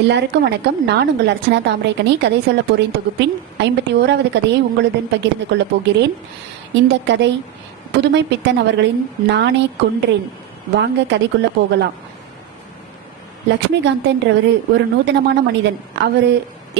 எல்லாருக்கும் வணக்கம். நான் உங்கள் அர்ச்சனா தாமரைக்கனி. கதை சொல்ல போறேன் தொகுப்பின் 51வது கதையை உங்களுடன் பகிர்ந்து கொள்ளப் போகிறேன். இந்த கதை புதுமை பித்தன் அவர்களின் நானே கொன்றேன். வாங்க கதைக்குள்ள போகலாம். லக்ஷ்மிகாந்தன்றவர் ஒரு நூதனமான மனிதன். அவர்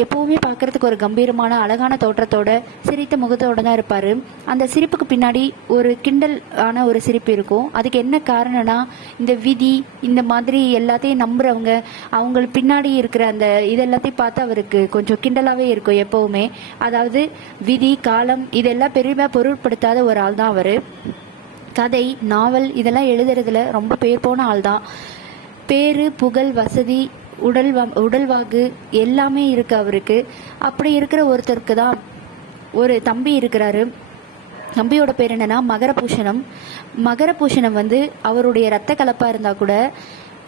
எப்போவுமே பார்க்கறதுக்கு ஒரு கம்பீரமான அழகான தோற்றத்தோட சிரித்த முகத்தோட தான் இருப்பார். அந்த சிரிப்புக்கு பின்னாடி ஒரு கிண்டல் ஆன ஒரு சிரிப்பு இருக்கும். அதுக்கு என்ன காரணம்னா, இந்த விதி இந்த மாதிரி எல்லாத்தையும் நம்புறவங்க அவங்க பின்னாடி இருக்கிற அந்த இதெல்லாத்தையும் பார்த்து அவருக்கு கொஞ்சம் கிண்டலாகவே இருக்கும் எப்போவுமே. அதாவது விதி காலம் இதெல்லாம் பெருமையாக பொருட்படுத்தாத ஒரு ஆள் தான் அவர். கதை நாவல் இதெல்லாம் எழுதுறதுல ரொம்ப பேர் போன ஆள் தான். பேரு புகழ் வசதி உடல்வாகு எல்லாமே இருக்கு அவருக்கு. அப்படி இருக்கிற ஒருத்தருக்கு தான் ஒரு தம்பி இருக்கிறாரு. தம்பியோட பேர் என்னன்னா மகரபூஷணம். மகரபூஷணம் அவருடைய ரத்த கலப்பா இருந்தா கூட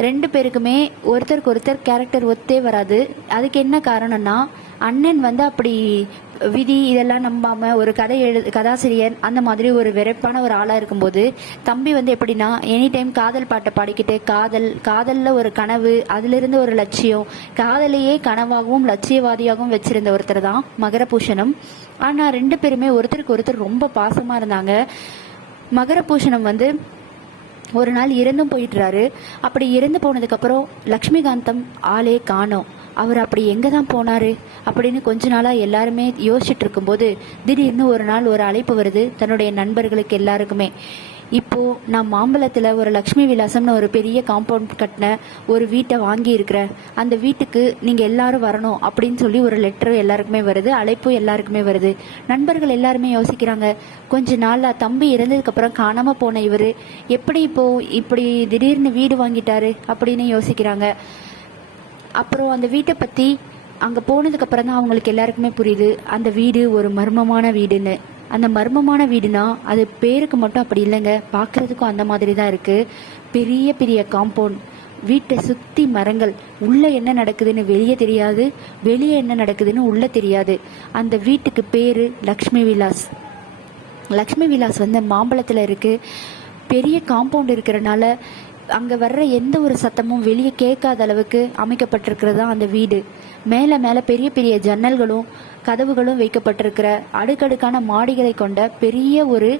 ரெண்டு பேருக்குமே ஒருத்தருக்கு ஒருத்தர் கேரக்டர் ஒத்தே வராது. அதுக்கு என்ன காரணம்னா, அண்ணன் அப்படி விதி இதெல்லாம் நம்பாம ஒரு கதாசிரியர் அந்த மாதிரி ஒரு விரைப்பான ஒரு ஆளா இருக்கும்போது, தம்பி எப்படின்னா எனி டைம் காதல் பாட்டை பாடிக்கிட்டு காதல்ல ஒரு கனவு, அதுல இருந்து ஒரு லட்சியம், காதலையே கனவாகவும் லட்சியவாதியாகவும் வச்சிருந்த ஒருத்தர் தான் மகரபூஷணம். ஆனா ரெண்டு பேருமே ஒருத்தருக்கு ஒருத்தர் ரொம்ப பாசமா இருந்தாங்க. மகரபூஷணம் ஒரு நாள் இறந்தும் போயிட்டுறாரு. அப்படி இறந்து போனதுக்கு அப்புறம் லக்ஷ்மிகாந்தம் ஆளே காணோம். அவர் அப்படி எங்கே தான் போனாரு அப்படின்னு கொஞ்ச நாளாக எல்லாருமே யோசிச்சுட்டு இருக்கும்போது திடீர்னு ஒரு நாள் ஒரு அழைப்பு வருது தன்னுடைய நண்பர்களுக்கு எல்லாருக்குமே. இப்போது நான் மாம்பழத்தில் ஒரு லக்ஷ்மி விலாசம்னு ஒரு பெரிய காம்பவுண்ட் கட்டின ஒரு வீட்டை வாங்கி இருக்கிறேன். அந்த வீட்டுக்கு நீங்கள் எல்லாரும் வரணும் அப்படின்னு சொல்லி ஒரு லெட்டர் எல்லாருக்குமே வருது, அழைப்பு எல்லாருக்குமே வருது. நண்பர்கள் எல்லாருமே யோசிக்கிறாங்க, கொஞ்ச நாளாக தம்பி இறந்ததுக்கப்புறம் காணாமல் போன இவர் எப்படி இப்படி திடீர்னு வீடு வாங்கிட்டாரு அப்படின்னு யோசிக்கிறாங்க. அப்புறம் அந்த வீட்டை பற்றி அங்கே போனதுக்கப்புறம் தான் அவங்களுக்கு எல்லாருக்குமே புரியுது, அந்த வீடு ஒரு மர்மமான வீடுன்னு. அந்த மர்மமான வீடுனா அது பேருக்கு மட்டும் அப்படி இல்லைங்க, பார்க்குறதுக்கும் அந்த மாதிரி தான் இருக்குது. பெரிய பெரிய காம்பவுண்ட், வீட்டை சுற்றி மரங்கள், உள்ளே என்ன நடக்குதுன்னு வெளியே தெரியாது, வெளியே என்ன நடக்குதுன்னு உள்ளே தெரியாது. அந்த வீட்டுக்கு பேர் லக்ஷ்மி விலாஸ். லக்ஷ்மி விலாஸ் மாம்பழத்தில் இருக்குது. பெரிய காம்பவுண்ட் இருக்கிறனால அங்கே வர்ற எந்த ஒரு சத்தமும் வெளியே கேட்காத அளவுக்கு அமைக்கப்பட்டிருக்கிறது தான் அந்த வீடு. மேலே மேலே பெரிய பெரிய ஜன்னல்களும் கதவுகளும் வைக்கப்பட்டிருக்கிற அடுக்கடுக்கான மாடிகளை கொண்ட பெரிய ஒரு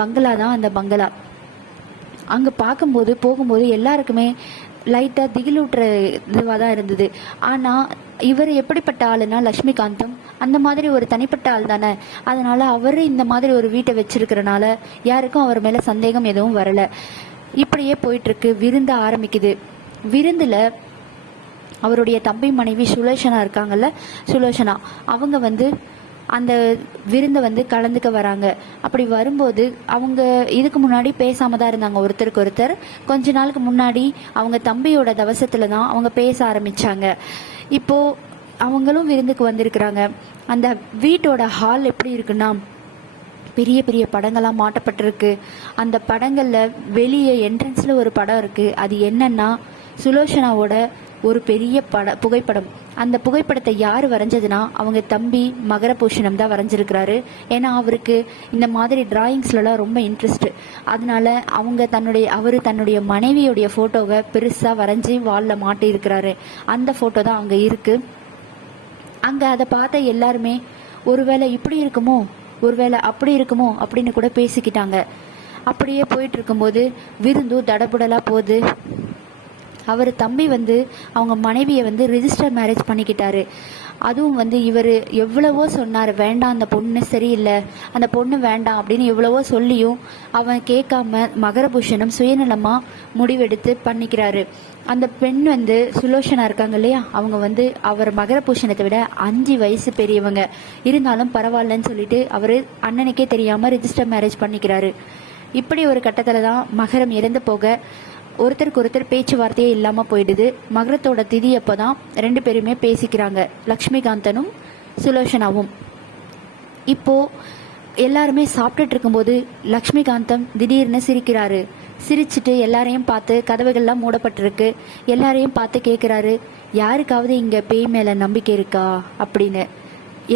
பங்களா தான் அந்த பங்களா. அங்கே போகும்போது எல்லாருக்குமே லைட்டாக திகிலூட்டுற இதுவாக தான் இருந்தது. ஆனால் இவர் எப்படிப்பட்ட ஆளுன்னா, லக்ஷ்மிகாந்தம் அந்த மாதிரி ஒரு தனிப்பட்ட ஆள் தானே. அதனால அவர் இந்த மாதிரி ஒரு வீட்டை வச்சிருக்கிறனால யாருக்கும் அவர் மேலே சந்தேகம் எதுவும் வரலை. இப்படியே போயிட்டுருக்கு. விருந்து ஆரம்பிக்குது. விருந்தில் அவருடைய தம்பி மனைவி சுலோசனா இருக்காங்கல்ல, சுலோசனா அவங்க அந்த விருந்தை கலந்துக்க வராங்க. அப்படி வரும்போது அவங்க இதுக்கு முன்னாடி பேசாம தான் இருந்தாங்க ஒருத்தருக்கு ஒருத்தர். கொஞ்ச நாளுக்கு முன்னாடி அவங்க தம்பியோட தவசத்துல தான் அவங்க பேச ஆரம்பிச்சாங்க. இப்போ அவங்களும் விருந்துக்கு வந்திருக்கிறாங்க. அந்த வீட்டோட ஹால் எப்படி இருக்குன்னா, பெரிய பெரிய படங்கள்லாம் மாட்டப்பட்டிருக்கு. அந்த படங்களில் வெளியே என்ட்ரன்ஸில் ஒரு படம் இருக்குது. அது என்னன்னா, சுலோசனாவோட ஒரு பெரிய புகைப்படம். அந்த புகைப்படத்தை யார் வரைஞ்சதுன்னா, அவங்க தம்பி மகரபூஷணம் தான் வரைஞ்சிருக்கிறாரு. ஏன்னா அவருக்கு இந்த மாதிரி டிராயிங்ஸ்லாம் ரொம்ப இன்ட்ரெஸ்ட். அதனால அவர் தன்னுடைய மனைவியோடைய ஃபோட்டோவை பெருசாக வரைஞ்சி வாலில் மாட்டி இருக்கிறாரு. அந்த ஃபோட்டோ தான் அங்கே இருக்குது. அங்கே அதை பார்த்த எல்லாருமே ஒருவேளை இப்படி இருக்குமோ, ஒருவேளை அப்படி இருக்குமோ அப்படின்னு கூட பேசிக்கிட்டாங்க. அப்படியே போயிட்டு இருக்கும்போது விருந்தும் தடபுடலாக போகுது. அவர் தம்பி அவங்க மனைவியை ரிஜிஸ்டர் மேரேஜ் பண்ணிக்கிட்டாரு. அதுவும் இவர் எவ்வளவோ சொன்னார், வேண்டாம் அந்த பொண்ணு சரியில்லை, அந்த பொண்ணு வேண்டாம் அப்படின்னு எவ்வளவோ சொல்லியும் அவன் கேட்காம மகரபூஷணம் சுயநலமாக முடிவெடுத்து பண்ணிக்கிறாரு. அந்த பெண் சுலோசனா இருக்காங்க இல்லையா, அவங்க அவர் மகரபூஷணத்தை விட 5 வயசு பெரியவங்க. இருந்தாலும் பரவாயில்லன்னு சொல்லிட்டு அவர் அண்ணனுக்கே தெரியாமல் ரிஜிஸ்டர் மேரேஜ் பண்ணிக்கிறாரு. இப்படி ஒரு கட்டத்தில் தான் மகரம் இறந்து போக ஒருத்தருக்கு ஒருத்தர் பேச்சுவார்த்தையே இல்லாமல் போயிடுது. மகரத்தோட திதி அப்போ தான் ரெண்டு பேருமே பேசிக்கிறாங்க, லக்ஷ்மிகாந்தனும் சுலோசனாவும். இப்போது எல்லாருமே சாப்பிட்டுட்டு இருக்கும்போது லக்ஷ்மிகாந்தம் திடீர்னு சிரிக்கிறாரு. சிரிச்சுட்டு எல்லாரையும் பார்த்து, கதவுகள்லாம் மூடப்பட்டிருக்கு, எல்லாரையும் பார்த்து கேட்குறாரு, யாருக்காவது இங்கே பேய் மேலே நம்பிக்கை இருக்கா அப்படின்னு.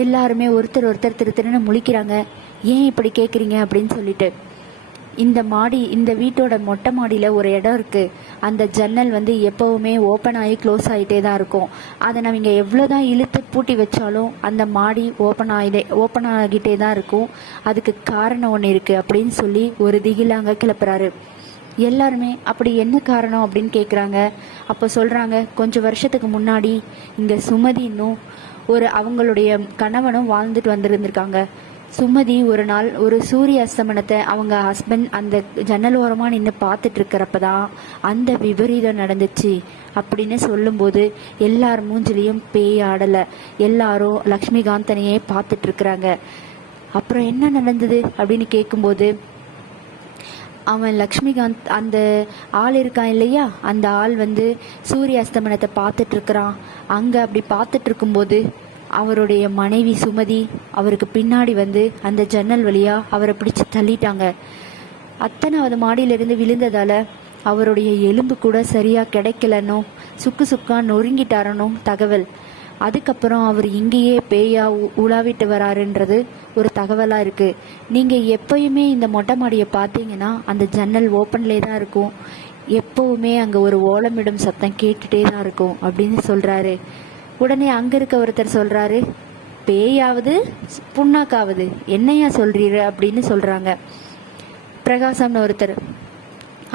எல்லாருமே ஒருத்தர் ஒருத்தர் திருன்னு முழிக்கிறாங்க. ஏன் இப்படி கேட்குறீங்க அப்படின்னு சொல்லிட்டு. இந்த வீட்டோட மொட்டை மாடியில் ஒரு இடம் இருக்குது. அந்த ஜன்னல் வந்து எப்போவுமே ஓப்பன் ஆகி க்ளோஸ் ஆகிட்டே தான் இருக்கும். அதை நம்ம எவ்வளோ தான் இழுத்து பூட்டி வச்சாலும் அந்த மாடி ஓப்பன் ஆகிட்டே தான் இருக்கும். அதுக்கு காரணம் ஒன்று இருக்குது அப்படின்னு சொல்லி ஒரு திகிலாங்க கிளப்புறாரு. எல்லாருமே அப்படி என்ன காரணம் அப்படின்னு கேட்குறாங்க. அப்போ சொல்கிறாங்க, கொஞ்சம் வருஷத்துக்கு முன்னாடி இங்கே சுமதி இன்னும் அவங்களுடைய கணவனும் வாழ்ந்துட்டு வந்துருந்துருக்காங்க. சுமதி ஒரு நாள் ஒரு சூரிய அஸ்தமனத்தை அவங்க ஹஸ்பண்ட் அந்த ஜன்னல் ஓரமாக நின்று பார்த்துட்டு இருக்கிறப்ப தான் அந்த விபரீதம் நடந்துச்சு அப்படின்னு சொல்லும்போது எல்லார் மூஞ்சிலையும் பேய் ஆடலை. எல்லாரும் லக்ஷ்மிகாந்தனையே பார்த்துட்டு இருக்கிறாங்க. அப்புறம் என்ன நடந்தது அப்படின்னு கேட்கும்போது அவன் லக்ஷ்மிகாந்த் அந்த ஆள் இருக்கான் இல்லையா, அந்த ஆள் வந்து சூரிய அஸ்தமனத்தை பார்த்துட்டு இருக்கிறான். அங்கே அப்படி பார்த்துட்டு இருக்கும்போது அவருடைய மனைவி சுமதி அவருக்கு பின்னாடி வந்து அந்த ஜன்னல் வழியா அவரை பிடிச்சு தள்ளிட்டாங்க. அத்தனாவது மாடியிலிருந்து விழுந்ததால அவருடைய எலும்பு கூட சரியா கிடைக்கலன்னோ சுக்கா நொறுங்கிட்டாரனோ தகவல். அதுக்கப்புறம் அவர் இங்கேயே பேயா உலாவிட்டு வராருன்றது ஒரு தகவலாக இருக்குது. நீங்கள் எப்பயுமே இந்த மொட்டை மாடியை பார்த்தீங்கன்னா அந்த ஜன்னல் ஓப்பன்லே தான் இருக்கும். எப்போவுமே அங்கே ஒரு ஓலமிடும் சத்தம் கேட்டுகிட்டே தான் இருக்கும் அப்படின்னு சொல்கிறாரு. உடனே அங்கே இருக்க ஒருத்தர் சொல்கிறாரு, பேயாவது புண்ணாக்காவது என்னையா சொல்கிறீரு அப்படின்னு சொல்கிறாங்க. பிரகாசம்னு ஒருத்தர்.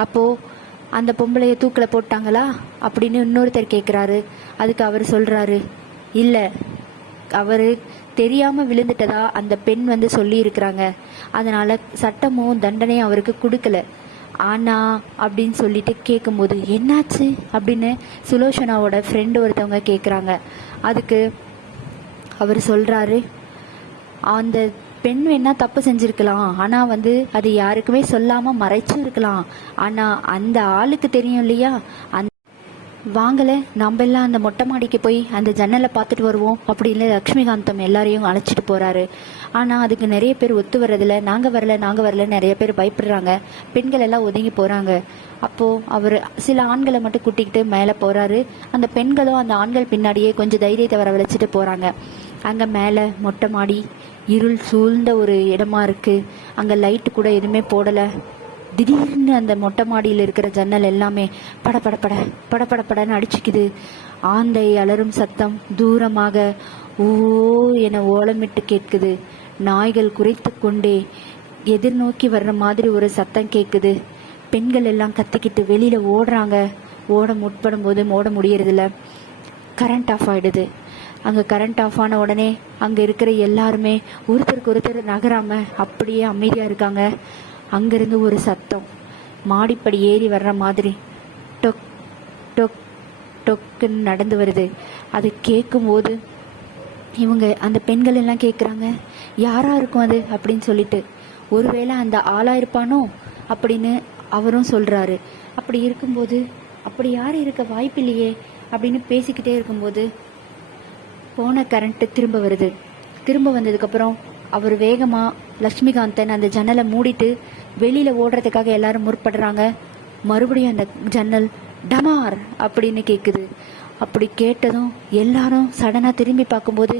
அப்போது அந்த பொம்பளையை தூக்கில் போட்டாங்களா அப்படின்னு இன்னொருத்தர் கேட்குறாரு. அதுக்கு அவர் சொல்கிறாரு, இல்லை, அவர் தெரியாமல் விழுந்துட்டதா அந்த பெண் வந்து சொல்லியிருக்கிறாங்க. அதனால் சட்டமும் தண்டனையும் அவருக்கு கொடுக்கல. ஆனா அப்படின்னு சொல்லிட்டு கேட்கும்போது என்னாச்சு அப்படின்னு சுலோச்சனாவோட ஃப்ரெண்டு ஒருத்தவங்க கேட்குறாங்க. அதுக்கு அவர் சொல்கிறாரு, அந்த பெண் வேணா தப்பு செஞ்சுருக்கலாம், ஆனால் வந்து அது யாருக்குமே சொல்லாமல் மறைச்சும் இருக்கலாம். ஆனால் அந்த ஆளுக்கு தெரியும் இல்லையா, வாங்கலை நம்ம எல்லாம் அந்த மொட்டை மாடிக்கு போய் அந்த ஜன்னலை பார்த்துட்டு வருவோம் அப்படின்னு லக்ஷ்மிகாந்தம் எல்லாரையும் அழைச்சிட்டு போகிறாரு. ஆனால் அதுக்கு நிறைய பேர் ஒத்து வர்றதில்ல. நாங்கள் வரல நிறைய பேர் பயப்படுறாங்க. பெண்கள் எல்லாம் ஒதுங்கி போகிறாங்க. அப்போது அவர் சில ஆண்களை மட்டும் கூட்டிக்கிட்டு மேலே போகிறாரு. அந்த பெண்களும் அந்த ஆண்கள் பின்னாடியே கொஞ்சம் தைரியத்தை வரவழைச்சிட்டு போகிறாங்க. அங்கே மேலே மொட்டை மாடி இருள் சூழ்ந்த ஒரு இடமா இருக்குது. அங்கே லைட்டு கூட எதுவுமே போடலை. திடீர்னு அந்த மொட்டை மாடியில் இருக்கிற ஜன்னல் எல்லாமே படப்படன்னு அடிச்சுக்குது. ஆந்தை அலறும் சத்தம் தூரமாக ஓ என ஓலமிட்டு கேட்குது. நாய்கள் குறைத்து கொண்டே எதிர்நோக்கி வர்ற மாதிரி ஒரு சத்தம் கேட்குது. பெண்கள் எல்லாம் கத்திக்கிட்டு வெளியில் ஓடுறாங்க. ஓட முற்படும் போது ஓட முடியறதில்ல. கரண்ட் ஆஃப் ஆகிடுது. அங்கே கரண்ட் ஆஃப் ஆன உடனே அங்கே இருக்கிற எல்லாருமே ஒருத்தருக்கு ஒருத்தர் நகராமல் அப்படியே அமைதியாக இருக்காங்க. அங்கேருந்து ஒரு சத்தம் மாடிப்படி ஏறி வர்ற மாதிரி டொக் டொக் டொக்குன்னு நடந்து வருது. அது கேட்கும்போது இவங்க அந்த பெண்கள் எல்லாம் கேட்குறாங்க, யாராக இருக்கும் அது அப்படின்னு சொல்லிட்டு. ஒருவேளை அந்த ஆளாக இருப்பானோ அப்படின்னு அவரும் சொல்கிறாரு. அப்படி இருக்கும்போது அப்படி யாரும் இருக்க வாய்ப்பில்லையே அப்படின்னு பேசிக்கிட்டே இருக்கும்போது போன கரண்ட்டு திரும்ப வருது. திரும்ப வந்ததுக்கப்புறம் அவர் வேகமாக லக்ஷ்மிகாந்தன் அந்த ஜன்னலை மூடிட்டு வெளியில் ஓடுறதுக்காக எல்லாரும் முற்படுறாங்க. மறுபடியும் அந்த ஜன்னல் டமார் அப்படின்னு கேட்குது. அப்படி கேட்டதும் எல்லாரும் சடனாக திரும்பி பார்க்கும்போது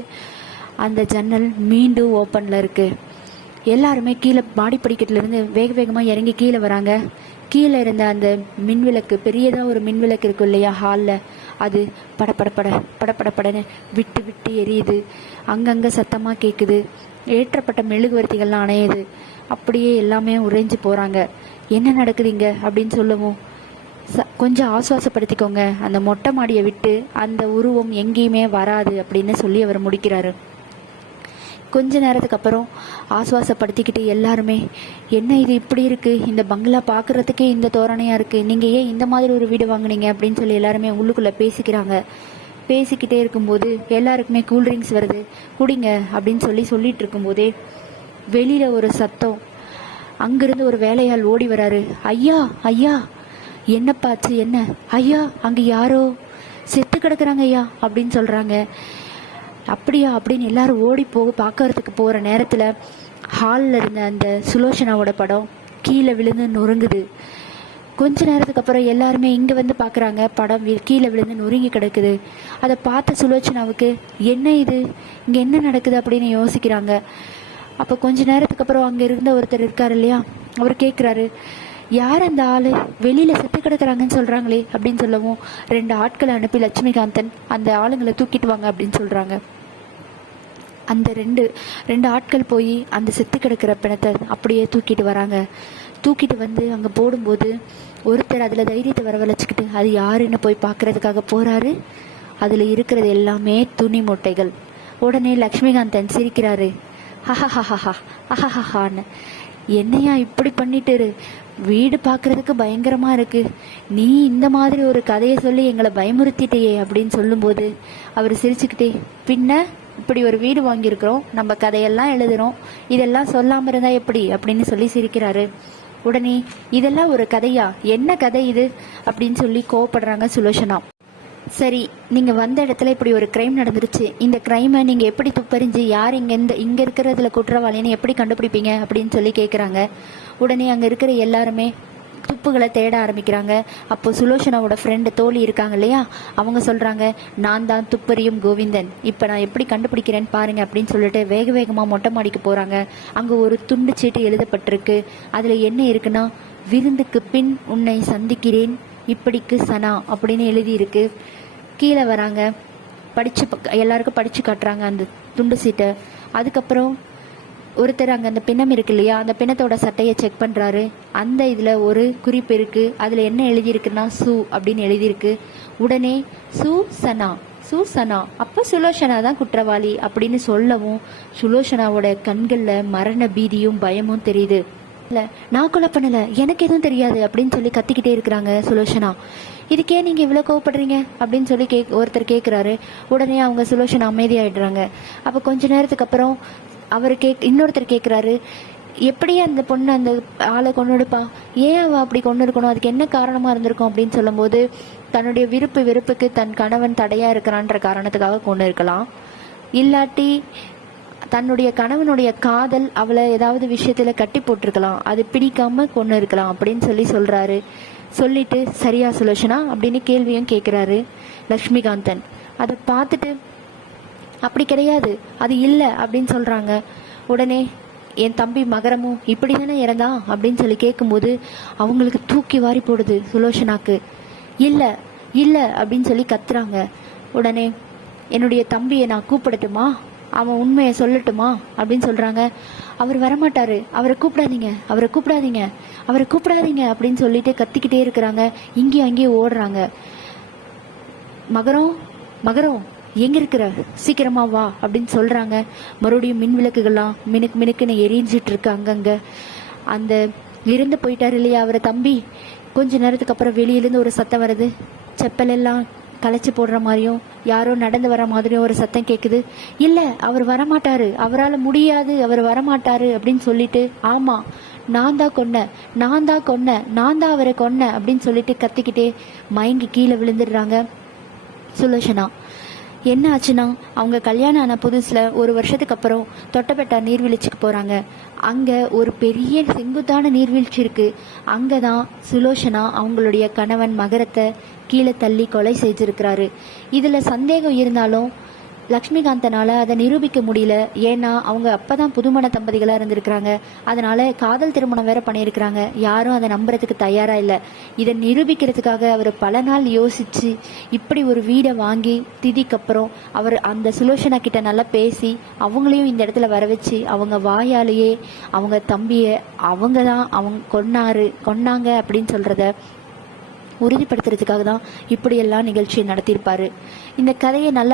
அந்த ஜன்னல் மீண்டும் ஓப்பனில் இருக்குது. எல்லாருமே கீழே மாடி படிக்கட்டிலேருந்து வேகமாக இறங்கி கீழே வராங்க. கீழே இருந்த அந்த மின்விளக்கு, பெரியதாக ஒரு மின்விளக்கு இருக்கும் இல்லையா ஹாலில், அது படப்படன்னு விட்டு எரியுது. அங்கங்கே சத்தமாக கேட்குது. ஏற்றப்பட்ட மெழுகுவர்த்திகள்லாம் அணையுது. அப்படியே எல்லாமே உறைஞ்சி போகிறாங்க. என்ன நடக்குதுங்க அப்படின்னு சொல்லவும், கொஞ்சம் ஆசுவாசப்படுத்திக்கோங்க, அந்த மொட்டை மாடியை விட்டு அந்த உருவம் எங்கேயுமே வராது அப்படின்னு சொல்லி அவர் முடிக்கிறாரு. கொஞ்ச நேரத்துக்கு அப்புறம் ஆசுவாசப்படுத்திக்கிட்டு எல்லாருமே, என்ன இது இப்படி இருக்குது, இந்த பங்களா பார்க்குறதுக்கே இந்த தோரணையாக இருக்குது, நீங்கள் ஏன் இந்த மாதிரி ஒரு வீடு வாங்கினீங்க அப்படின்னு சொல்லி எல்லாருமே உள்ளுக்குள்ளே பேசிக்கிறாங்க. பேசிக்கிட்டே இருக்கும்போது எல்லாருக்குமே கூல்ட்ரிங்க்ஸ் வருது, குடிங்க அப்படின்னு சொல்லிட்டு இருக்கும்போதே வெளியில் ஒரு சத்தம். அங்கிருந்து ஒரு வேலையாள் ஓடி வராரு. ஐயா ஐயா என்னப்பாச்சு, என்ன ஐயா, அங்கே யாரோ செத்து கிடக்குறாங்க ஐயா அப்படின்னு சொல்கிறாங்க. அப்படியா அப்படின்னு எல்லாரும் ஓடி பார்க்கறதுக்கு போகிற நேரத்தில் ஹாலில் இருந்த அந்த சுலோச்சனாவோட படம் கீழே விழுந்து நொறுங்குது. கொஞ்ச நேரத்துக்கு அப்புறம் எல்லாருமே இங்கே வந்து பார்க்குறாங்க. படம் கீழே விழுந்து நொறுங்கி கிடக்குது. அதை பார்த்த சுலோச்சனாவுக்கு என்ன இது, இங்கே என்ன நடக்குது அப்படின்னு யோசிக்கிறாங்க. அப்போ கொஞ்ச நேரத்துக்கு அப்புறம் அங்கே இருந்த ஒருத்தர் இருக்கார் இல்லையா, அவர் கேட்குறாரு, யார் அந்த ஆளு, வெளியில செத்து கிடக்குறாங்கன்னு சொல்றாங்களே அப்படின்னு சொல்லவும், 2 ஆட்களை அனுப்பி லட்சுமிகாந்தன் அந்த ஆளுங்களை தூக்கிட்டு வாங்க அப்படின்னு சொல்றாங்க. அந்த ரெண்டு ஆட்கள் போய் அந்த செத்து கிடக்கிற பிணத்தை அப்படியே தூக்கிட்டு வராங்க. தூக்கிட்டு வந்து அங்கே போடும்போது ஒருத்தர் அதில் தைரியத்தை வரவழைச்சிக்கிட்டு அது யாருன்னு போய் பார்க்கறதுக்காக போறாரு. அதில் இருக்கிறது எல்லாமே துணி மூட்டைகள். உடனே லக்ஷ்மிகாந்தன் சிரிக்கிறாரு, ஹஹஹஹா அஹஹஹான்னு. என்னையா இப்படி பண்ணிட்டு, வீடு பார்க்கறதுக்கு பயங்கரமா இருக்கு, நீ இந்த மாதிரி ஒரு கதையை சொல்லி எங்களை பயமுறுத்திட்டேயே அப்படின்னு சொல்லும்போது அவர் சிரிச்சுக்கிட்டே, பின்ன இப்படி ஒரு வீடு வாங்கியிருக்கிறோம், நம்ம கதையெல்லாம் எழுதுறோம், இதெல்லாம் சொல்லாம இருந்தா எப்படி அப்படின்னு சொல்லி சிரிக்கிறாரு. உடனே இதெல்லாம் ஒரு கதையா, என்ன கதை இது அப்படின்னு சொல்லி கோவப்படுறாங்க சுலோச்சனா. சரி, நீங்க வந்த இடத்துல இப்படி ஒரு கிரைம் நடந்துருச்சு, இந்த கிரைமை நீங்க எப்படி துப்பறிஞ்சு யார் இங்க இருக்கிறதுல குற்றவாளின்னு எப்படி கண்டுபிடிப்பீங்க அப்படின்னு சொல்லி கேட்குறாங்க. உடனே அங்க இருக்கிற எல்லாருமே துப்புகளை தேட ஆரம்பிக்கிறாங்க. அப்போ சுலோச்சனாவோட ஃப்ரெண்டு தோழி இருக்காங்க இல்லையா, அவங்க சொல்றாங்க, நான் தான் துப்பறியும் கோவிந்தன், இப்போ நான் எப்படி கண்டுபிடிக்கிறேன்னு பாருங்க அப்படின்னு சொல்லிட்டு வேக வேகமாக மொட்டை மாடிக்கு போறாங்க. அங்கே ஒரு துண்டு சீட்டு எழுதப்பட்டிருக்கு. அதுல என்ன இருக்குன்னா, விருந்துக்கு பின் உன்னை சந்திக்கிறேன், இப்படிக்கு சனா அப்படின்னு எழுதியிருக்கு. கீழே வராங்க, படிச்சு எல்லாருக்கும் படிச்சு காட்டுறாங்க அந்த துண்டு சீட்டை. அதுக்கப்புறம் ஒருத்தர் அங்கே அந்த பிணம் இருக்கு இல்லையா, அந்த பிணத்தோட சட்டையை செக் பண்ணுறாரு. அந்த இதில் ஒரு குறிப்பு இருக்குது. அதில் என்ன எழுதியிருக்குன்னா, சு அப்படின்னு எழுதியிருக்கு. உடனே சூசனா அப்போ சுலோச்சனா தான் குற்றவாளி அப்படின்னு சொல்லவும், சுலோச்சனாவோட கண்களில் மரண பீதியும் பயமும் தெரியுது. இல்லை, நான் கொலை பண்ணல, எனக்கு எதுவும் தெரியாது அப்படின்னு சொல்லி கத்திக்கிட்டே இருக்கிறாங்க சுலோச்சனா. இதுக்கே நீங்கள் இவ்வளோ கோவப்படுறீங்க அப்படின்னு சொல்லி ஒருத்தர் கேட்குறாரு. உடனே அவங்க சுலோச்சனா அமைதியாயிடுறாங்க. அப்போ கொஞ்ச நேரத்துக்கு அப்புறம் இன்னொருத்தர் கேட்குறாரு, எப்படி அந்த பொண்ணு அந்த ஆளை கொண்டு எடுப்பா, ஏன் அவள் அப்படி கொண்டு இருக்கணும், அதுக்கு என்ன காரணமாக இருந்திருக்கும் அப்படின்னு சொல்லும்போது, தன்னுடைய வெறுப்புக்கு தன் கணவன் தடையாக இருக்கிறான்ற காரணத்துக்காக கொண்டு இருக்கலாம், இல்லாட்டி தன்னுடைய கணவனுடைய காதல் அவளை ஏதாவது விஷயத்தில் கட்டி போட்டிருக்கலாம், அது பிடிக்காம கொண்டு இருக்கலாம் அப்படின்னு சொல்கிறாரு. சொல்லிட்டு, சரியா சுலோச்சனா அப்படின்னு கேள்வியும் கேட்குறாரு லக்ஷ்மிகாந்தன். அதை பார்த்துட்டு, அப்படி கிடையாது, அது இல்லை அப்படின்னு சொல்கிறாங்க. உடனே என் தம்பி மகரமும் இப்படி தானே இறந்தான் அப்படின்னு சொல்லி கேட்கும்போது அவங்களுக்கு தூக்கி வாரி போடுது சுலோச்சனாக்கு. இல்லை இல்லை அப்படின்னு சொல்லி கத்துறாங்க. உடனே என்னுடைய தம்பியை நான் கூப்பிடட்டுமா, அவன் உண்மையை சொல்லட்டுமா அப்படின்னு சொல்கிறாங்க. அவர் வரமாட்டாரு, அவரை கூப்பிடாதீங்க அப்படின்னு சொல்லிட்டு கத்திக்கிட்டே இருக்கிறாங்க. இங்கேயும் அங்கேயும் ஓடுறாங்க. மகரம் எங்க இருக்கிற, சீக்கிரமா வா அப்படின்னு சொல்றாங்க. மறுபடியும் மின் விளக்குகள்லாம் மினுக்குன்னு எரிஞ்சிட்டு இருக்கு அங்கங்க. அந்த இருந்து போயிட்டாரு இல்லையா அவரை தம்பி, கொஞ்ச நேரத்துக்கு அப்புறம் வெளியிலேருந்து ஒரு சத்தம் வருது. செப்பல் எல்லாம் களைச்சி போடுற மாதிரியும் யாரோ நடந்து வர மாதிரியும் ஒரு சத்தம் கேட்குது. இல்லை, அவர் வரமாட்டாரு, அவரால் முடியாது, அவர் வரமாட்டாரு அப்படின்னு சொல்லிட்டு, ஆமா நான் தான் அவரை கொன்னேன் அப்படின்னு சொல்லிட்டு கத்திக்கிட்டே மயங்கி கீழே விழுந்துடுறாங்க சுலோச்சனா. என்ன ஆச்சுன்னா, அவங்க கல்யாணம் ஆன புதுசில் 1 வருஷத்துக்கு அப்புறம் தொட்டபெட்டா நீர்வீழ்ச்சிக்கு போகிறாங்க. அங்கே ஒரு பெரிய செங்குத்தான நீர்வீழ்ச்சி இருக்குது. அங்கே தான் சுலோச்சனா அவங்களுடைய கணவன் மகரத்தை கீழே தள்ளி கொலை செஞ்சுருக்கிறாரு. இதில் சந்தேகம் இருந்தாலும் லக்ஷ்மிகாந்தனால் அதை நிரூபிக்க முடியல. ஏன்னா அவங்க அப்போ தான் புதுமண தம்பதிகளாக இருந்திருக்கிறாங்க. அதனால் காதல் திருமணம் வேற பண்ணியிருக்கிறாங்க. யாரும் அதை நம்புறதுக்கு தயாராக இல்லை. இதை நிரூபிக்கிறதுக்காக அவர் பல நாள் யோசித்து இப்படி ஒரு வீடை வாங்கி திதிக்கப்புறம் அவர் அந்த சுலோச்சனா கிட்ட நல்லா பேசி அவங்களையும் இந்த இடத்துல வர வச்சு அவங்க வாயாலேயே அவங்க தம்பியை அவங்க கொன்னாங்க அப்படின்னு சொல்கிறத உறுதிப்படுத்துறதுக்காக தான் இப்படியெல்லாம் நிகழ்ச்சியை நடத்தியிருப்பாரு. இந்த கதையை நல்லா